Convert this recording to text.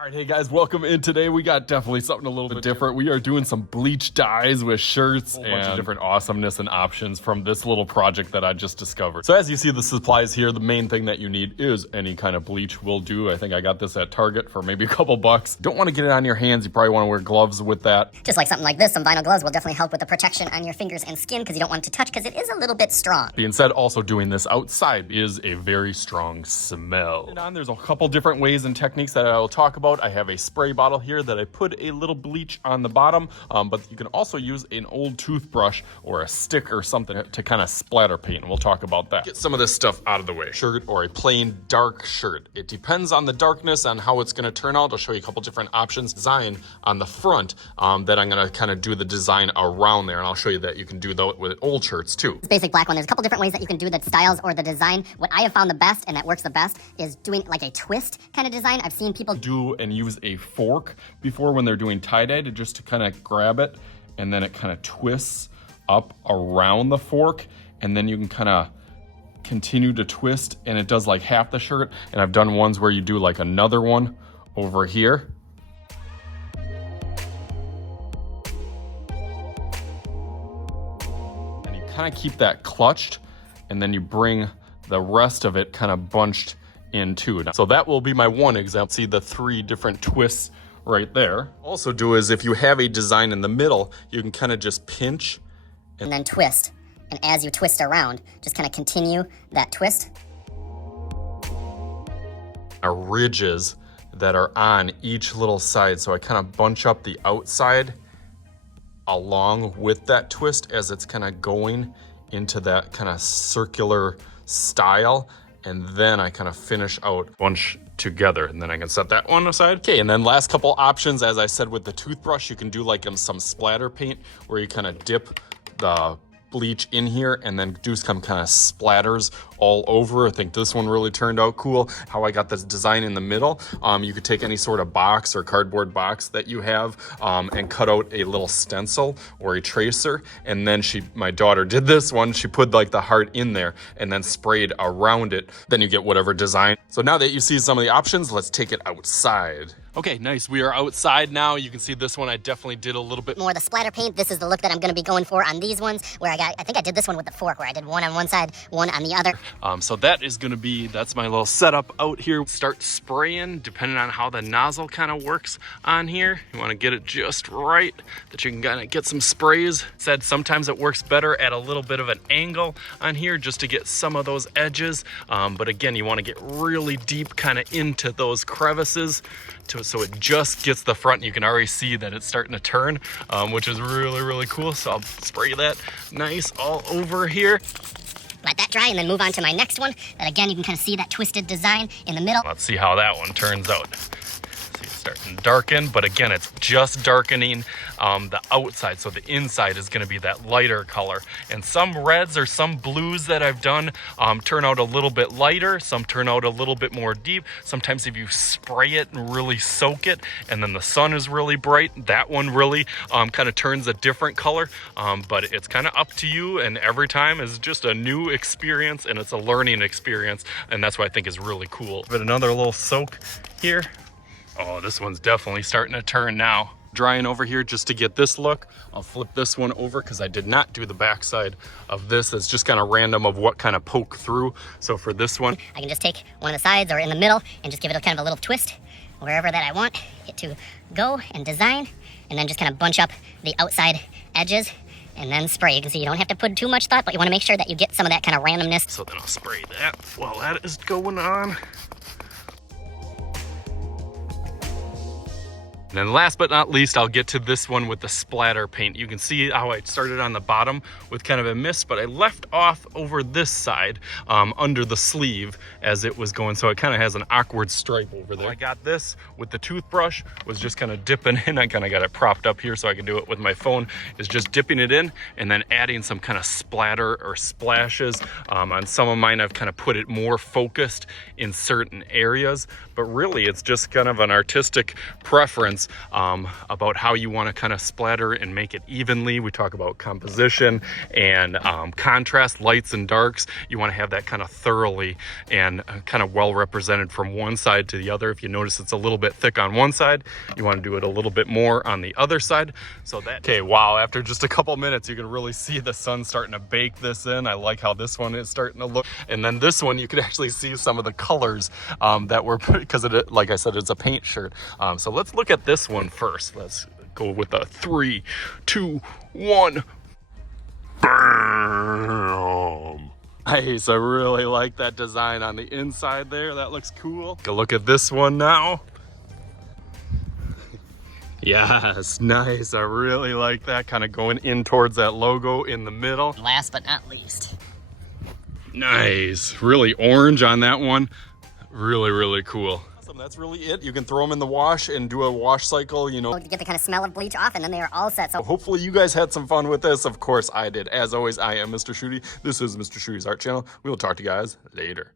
All right, hey guys, welcome in. Today we got definitely something a little bit different. We are doing some bleach dyes with shirts and a bunch of different awesomeness and options from this little project that I just discovered. So as you see the supplies here, the main thing that you need is any kind of bleach will do. I think I got this at Target for maybe a couple bucks. Don't want to get it on your hands. You probably want to wear gloves with that. Just like something like this, some vinyl gloves will definitely help with the protection on your fingers and skin because you don't want it to touch because it is a little bit strong. Being said, also doing this outside is a very strong smell. And there's a couple different ways and techniques that I will talk about. I have a spray bottle here that I put a little bleach on the bottom, but you can also use an old toothbrush or a stick or something to kind of splatter paint, and we'll talk about that. Get some of this stuff out of the way. Shirt or a plain dark shirt. It depends on the darkness on how it's going to turn out. I'll show you a couple different options. Design on the front that I'm going to kind of do the design around there, and I'll show you that you can do that with old shirts too. This basic black one, there's a couple different ways that you can do the styles or the design. What I have found the best and that works the best is doing like a twist kind of design. I've seen people do and use a fork before when they're doing tie-dye to kind of grab it, and then it kind of twists up around the fork, and then you can kind of continue to twist, and it does like half the shirt. And I've done ones where you do like another one over here. And you kind of keep that clutched, and then you bring the rest of it kind of bunched into it. So that will be my one example. See the three different twists right there. Also do is if you have a design in the middle, you can kind of just pinch and then twist. And as you twist around, just kind of continue that twist. Ridges that are on each little side. So I kind of bunch up the outside along with that twist as it's kind of going into that kind of circular style. And then I kind of finish out bunch together, and then I can set that one aside. Okay, and then last couple options, as I said with the toothbrush, you can do like some splatter paint where you kind of dip the bleach in here and then do some kind of splatters all over. I think this one really turned out cool. How I got this design in the middle. You could take any sort of box or cardboard box that you have and cut out a little stencil or a tracer. And then my daughter did this one. She put like the heart in there and then sprayed around it. Then you get whatever design. So now that you see some of the options, let's take it outside. Okay, nice. We are outside now. You can see this one. I definitely did a little bit more the splatter paint. This is the look that I'm going to be going for on these ones, where I think I did this one with the fork, where I did one on one side, one on the other. So that is going to be, that's my little setup out here. Start spraying, depending on how the nozzle kind of works on here. You want to get it just right, that you can kind of get some sprays. Said sometimes it works better at a little bit of an angle on here, just to get some of those edges. But again, you want to get really deep kind of into those crevices so it just gets the front. You can already see that it's starting to turn, which is really, really cool. So I'll spray that nice all over here. Let that dry and then move on to my next one. That again, you can kind of see that twisted design in the middle. Let's see how that one turns out. Starting to darken, but again, it's just darkening the outside, so the inside is going to be that lighter color. And some reds or some blues that I've done turn out a little bit lighter, some turn out a little bit more deep. Sometimes if you spray it and really soak it, and then the sun is really bright, that one really kind of turns a different color. But it's kind of up to you, and every time is just a new experience, and it's a learning experience, and that's what I think is really cool. But another little soak here. Oh, this one's definitely starting to turn now. Drying over here just to get this look. I'll flip this one over because I did not do the backside of this. It's just kind of random of what kind of poke through. So for this one, I can just take one of the sides or in the middle and just give it a kind of a little twist wherever that I want it to go and design, and then just kind of bunch up the outside edges and then spray. You can see you don't have to put too much thought, but you want to make sure that you get some of that kind of randomness. So then I'll spray that while that is going on. And then last but not least, I'll get to this one with the splatter paint. You can see how I started on the bottom with kind of a mist, but I left off over this side under the sleeve as it was going. So it kind of has an awkward stripe over there. I got this with the toothbrush, was just kind of dipping in. I kind of got it propped up here so I can do it with my phone, is just dipping it in and then adding some kind of splatter or splashes. On some of mine, I've kind of put it more focused in certain areas, but really it's just kind of an artistic preference comments about how you want to kind of splatter and make it evenly. We talk about composition and contrast, lights and darks. You want to have that kind of thoroughly and kind of well represented from one side to the other. If you notice it's a little bit thick on one side, you want to do it a little bit more on the other side. So that, okay, wow, after just a couple minutes, you can really see the sun starting to bake this in. I like how this one is starting to look. And then this one, you can actually see some of the colors that were, because it, like I said, it's a paint shirt. So let's look at this one first. Let's go with a 3, 2, 1. Bam! Nice, I really like that design on the inside there. That looks cool. Go look at this one now. Yes, nice. I really like that, kind of going in towards that logo in the middle. Last but not least. Nice, really orange on that one. Really, really cool. Awesome, that's really it. You can throw them in the wash and do a wash cycle, you know. To get the kind of smell of bleach off, and then they are all set. So hopefully you guys had some fun with this. Of course I did. As always, I am Mr. Shooty. This is Mr. Shooty's Art Channel. We will talk to you guys later.